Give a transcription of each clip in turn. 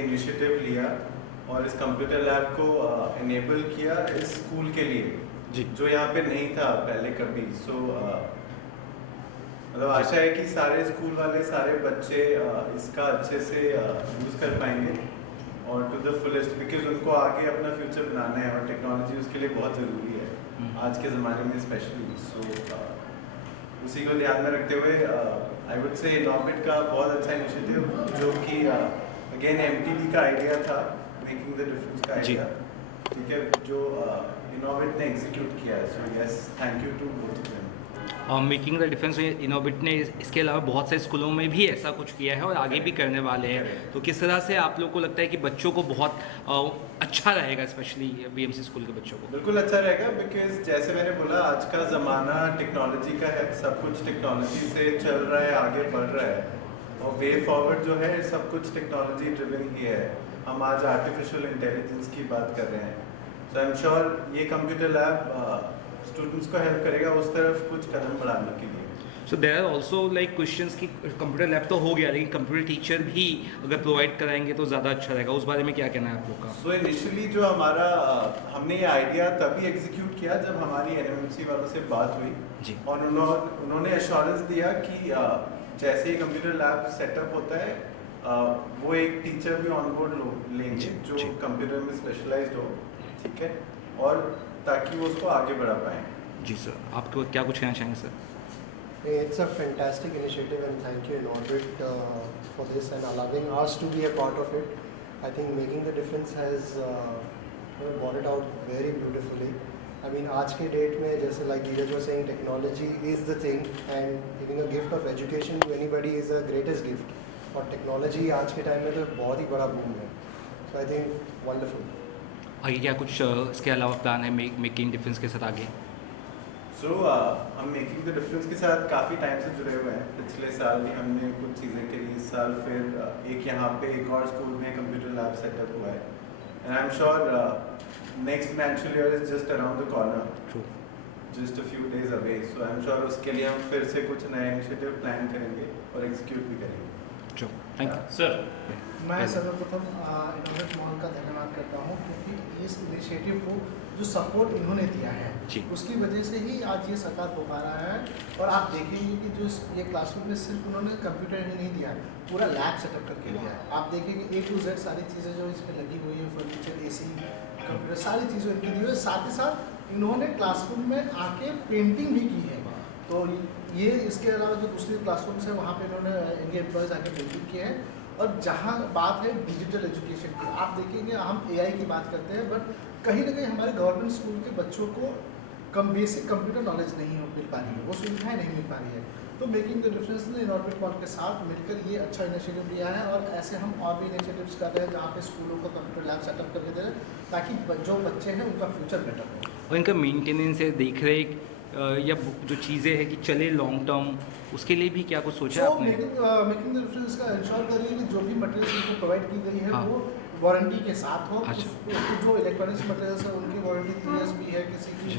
ये इनिशिएटिव लिया और इस कंप्यूटर लैब को इनेबल किया इस स्कूल के लिए जी, जो यहाँ पे नहीं था पहले कभी। सो मतलब आशा है कि सारे स्कूल वाले सारे बच्चे इसका अच्छे से यूज़ कर पाएंगे और टू द फुलेस्ट, बिकॉज उनको आगे अपना फ्यूचर बनाना है और टेक्नोलॉजी उसके लिए बहुत ज़रूरी है आज के ज़माने में स्पेशली। सो उसी को ध्यान में रखते हुए आई वुड से इनॉर्बिट का बहुत अच्छा इनिशिएटिव जो कि अगेन एमटीडी का आइडिया था, मेकिंग द डिफरेंस का जी। आइडिया, ठीक है, जो इनॉर्बिट ने एग्जीक्यूट किया है। So yes, thank you to both of them. Making the difference Inorbit ने इसके अलावा बहुत सारे स्कूलों में भी ऐसा कुछ किया है और आगे भी करने वाले हैं। Correct. तो किस तरह से आप लोग को लगता है कि बच्चों को बहुत अच्छा रहेगा, स्पेशली बीएमसी स्कूल के बच्चों को? बिल्कुल अच्छा रहेगा, बिकॉज जैसे मैंने बोला आज का ज़माना टेक्नोलॉजी का है, सब कुछ टेक्नोलॉजी से चल रहा है, आगे बढ़ रहा है और वे फॉरवर्ड जो है सब कुछ टेक्नोलॉजी ड्रिवन ही है। हम आज आर्टिफिशियल इंटेलिजेंस की बात कर रहे हैं। सो आई एम श्योर ये कंप्यूटर लैब स्टूडेंट्स को हेल्प करेगा उस तरफ कुछ कदम बढ़ाने के लिए। So there are also like questions कि कंप्यूटर लैब तो हो गया, लेकिन कंप्यूटर टीचर भी अगर प्रोवाइड कराएंगे तो ज़्यादा अच्छा रहेगा। उस बारे में क्या कहना है आप लोग का? सो इनिशियली जो हमारा हमने ये आइडिया तभी एग्जीक्यूट किया जब हमारी एनएमएमसी वालों से बात हुई जी। और उन्होंने एश्योरेंस दिया कि जैसे ही कंप्यूटर लैब सेटअप होता है वो एक टीचर भी ऑन बोर्ड लेंगे जी, जो जी। कंप्यूटर में स्पेशलाइज्ड हो, ठीक है, और ताकि वो उसको आगे बढ़ा पाएँ। जी सर, आपको क्या कुछ कहना चाहेंगे sir? It's a fantastic initiative and thank you Norbit for this and allowing us to be a part of it. I think making the difference has brought it out very beautifully. I mean आज के date में जैसे like Dheeraj was saying technology is the thing and giving a gift of education to anybody is a greatest gift. और technology आज के time में तो बहुत ही बड़ा boom है. So I think wonderful. आगे क्या कुछ इसके अलावा प्लान है मेकिंग डिफरेंस के साथ आगे? सो हम मेकिंग द डिफरेंस के साथ काफ़ी टाइम से जुड़े हुए हैं। पिछले साल भी हमने कुछ चीज़ें करी, इस साल फिर एक यहाँ पे एक और स्कूल में कंप्यूटर लैब सेटअप हुआ है and I am sure next financial year is just around the corner, true. Just a few days away. So I am sure उसके लिए हम फिर से कुछ नए इनिशिएटिव प्लान करेंगे और एग्जीक्यूट भी करेंगे। चलो, थैंक यू सर। मैं सर्वप्रथम इनोवेट मॉल का धन्यवाद करता हूँ क्योंकि इस इनिशिएटिव को जो सपोर्ट इन्होंने दिया है जी। उसकी वजह से ही आज ये साकार हो पा रहा है। और आप देखेंगे कि जो ये क्लासरूम में सिर्फ उन्होंने कंप्यूटर ही नहीं दिया, पूरा लैब सेटअप करके दिया है। आप देखेंगे A to Z सारी चीज़ें जो इसमें लगी हुई है, फर्नीचर, AC, कंप्यूटर, सारी चीज़ें इनकी दी हुई है। साथ ही साथ इन्होंने क्लासरूम में आके पेंटिंग भी की है। तो ये इसके अलावा जो दूसरी क्लासरूम्स है वहाँ पे इन्होंने इनके एम्प्लॉयज़ आके पेंटिंग किए हैं। और जहाँ बात है डिजिटल एजुकेशन की, आप देखेंगे हम AI की बात करते हैं बट कहीं ना कहीं हमारे गवर्नमेंट स्कूल के बच्चों को बेसिक कंप्यूटर नॉलेज नहीं मिल पा रही है, वो सुविधाएं नहीं मिल पा रही है। तो मेकिंग द डिफरेंस ने इनॉर्बिट मॉल के साथ मिलकर ये अच्छा इनिशिएटिव लिया है और ऐसे हम और भी इनिशिएटिव्स कर रहे हैं जहाँ पे स्कूलों को कंप्यूटर लैब सेटअप करके दे रहे हैं ताकि जो बच्चे हैं उनका फ्यूचर बेटर हो। और इनका मेंटेनेंस है, देख रेख या जो चीज़ें हैं कि चले लॉन्ग टर्म, उसके लिए भी क्या कुछ सोचा है सो आपने? मेकिंग द डिफरेंस का इंश्योर करिए कि जो भी मटेरियल्स उनको प्रोवाइड की गई है हाँ। वो वारंटी के साथ हो। अच्छा। जो इलेक्ट्रॉनिक्स मटेरियल्स है उनकी वारंटी 3 years भी है, किसी की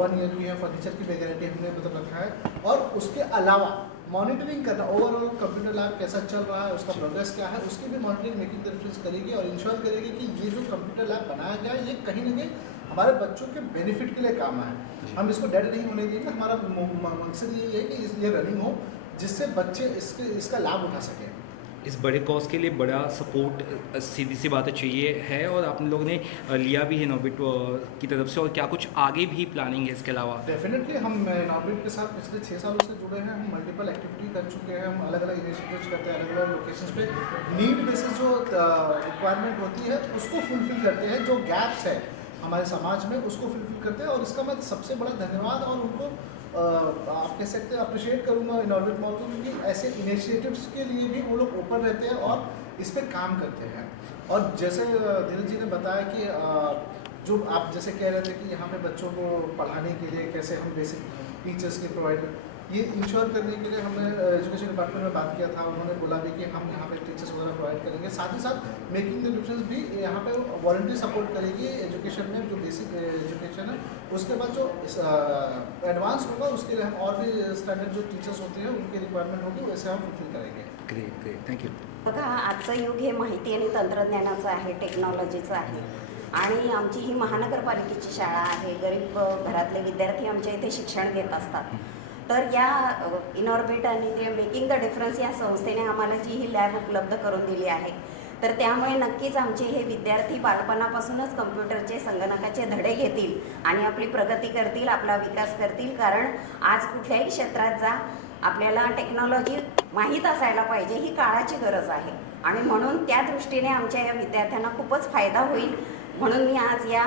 1 year भी है। फर्नीचर की भी गारंटी हमने मतलब रखा है। और उसके अलावा मॉनिटरिंग करना, ओवरऑल कंप्यूटर लैब कैसा चल रहा है, उसका प्रोग्रेस क्या है, उसकी भी मॉनिटरिंग मेकिंग द डिफरेंस करेगी और इंश्योर करेगी कि ये जो कंप्यूटर लैब बनाया गया है ये कहीं ना कहीं हमारे बच्चों के बेनिफिट के लिए काम आए। हम इसको डेड नहीं होने देंगे। हमारा मकसद ये है कि ये रनिंग हो जिससे बच्चे इसका लाभ उठा सकें। इस बड़े कॉज के लिए बड़ा सपोर्ट सीधी सी बात चाहिए है और आप लोगों ने लिया भी है इनोवेट की तरफ से, और क्या कुछ आगे भी प्लानिंग है इसके अलावा? डेफिनेटली हम इनॉर्बिट के साथ पिछले 6 सालों से जुड़े हैं। हम मल्टीपल एक्टिविटी कर चुके हैं। हम अलग अलग इनिशिएटिव्स करते हैं, अलग अलग लोकेशंस पे नीड बेसिस जो रिक्वायरमेंट होती है उसको फुलफिल करते हैं। जो गैप्स है हमारे समाज में उसको फुलफिल करते हैं और इसका मैं सबसे बड़ा धन्यवाद और उनको आप कह सकते हैं अप्रिशिएट करूँगा इनॉर्बिट मॉल को, क्योंकि ऐसे इनिशिएटिव्स के लिए भी वो लोग ओपन रहते हैं और इस पर काम करते हैं। और जैसे धीरज जी ने बताया कि जो आप जैसे कह रहे थे कि यहाँ पे बच्चों को पढ़ाने के लिए कैसे हम बेसिक टीचर्स के प्रोवाइड, ये इंश्योर करने के लिए हमने एजुकेशन डिपार्टमेंट में बात किया था। उन्होंने बोला भी कि हम यहाँ पे टीचर्स वगैरह प्रोवाइड करेंगे। साथ ही साथ मेकिंग द डिफरेंस भी यहाँ पे वारंटी सपोर्ट करेगी एजुकेशन में, जो बेसिक एजुकेशन है। उसके बाद जो एडवांस होगा उसके लिए हम और भी स्टैंडर्ड जो टीचर्स होते हैं उनकी रिक्वायरमेंट होगी वैसे हम फुलफिल करेंगे। Great great, thank you. बघा, आजचं युग हे माहिती आणि तंत्रज्ञानाचं आहे, टेक्नॉलॉजीचं आहे. आणि आमची ही महानगरपालिकेची शाळा आहे. गरीब घरातले विद्यार्थी आमच्या इथे शिक्षण घेत असतात. तर या इनॉर्बिट आणि ते मेकिंग द डिफरन्स या संस्थेने आम्हाला जी ही लॅब उपलब्ध करून दिली आहे, तर त्यामुळे नक्कीच आमचे हे विद्यार्थी बालपणापासूनच कम्प्युटरचे, संगणकाचे धडे घेतील आणि आपली प्रगती करतील, आपला विकास करतील. कारण आज कुठल्याही क्षेत्रात जा, आपल्याला टेक्नॉलॉजी माहीत असायला पाहिजे, ही काळाची गरज आहे. आणि म्हणून त्या दृष्टीने आमच्या या विद्यार्थ्यांना खूपच फायदा होईल. म्हणून मी आज या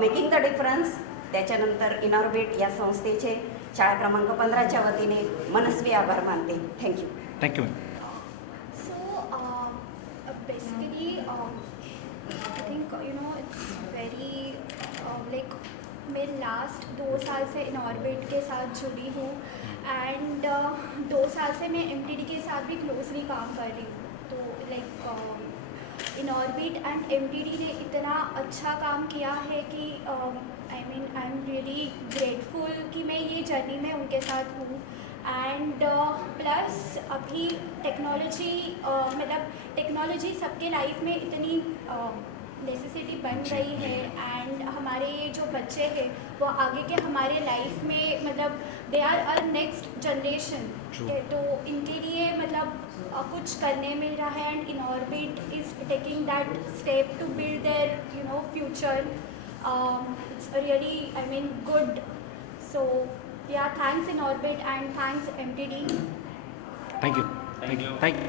मेकिंग द डिफरन्स, त्याच्यानंतर इनॉर्बिट या संस्थेचे शाळा क्रमांक 15च्या वतीने मनस्वी आभार मानते. Thank you. Thank you ma'am. So basically, I think it's very like मैं लास्ट 2 साल से इनॉर्बिट के साथ जुड़ी हूँ एंड 2 साल से मैं एमटीडी के साथ भी क्लोजली काम कर रही हूँ. तो लाइक इनॉर्बिट एंड एमटीडी ने इतना अच्छा काम किया है कि आई एम रियली ग्रेटफुल कि मैं ये जर्नी में उनके साथ हूँ. एंड प्लस अभी टेक्नोलॉजी मतलब टेक्नोलॉजी सबके लाइफ में इतनी नेसेसिटी बन रही है. एंड हमारे जो बच्चे हैं वो आगे के हमारे लाइफ में मतलब they are a next generation. तो इनके लिए मतलब कुछ करने मिल रहा है and Inorbit is taking that step to build their future. It's really I mean good. So yeah, thanks Inorbit and thanks MTD. Thank you.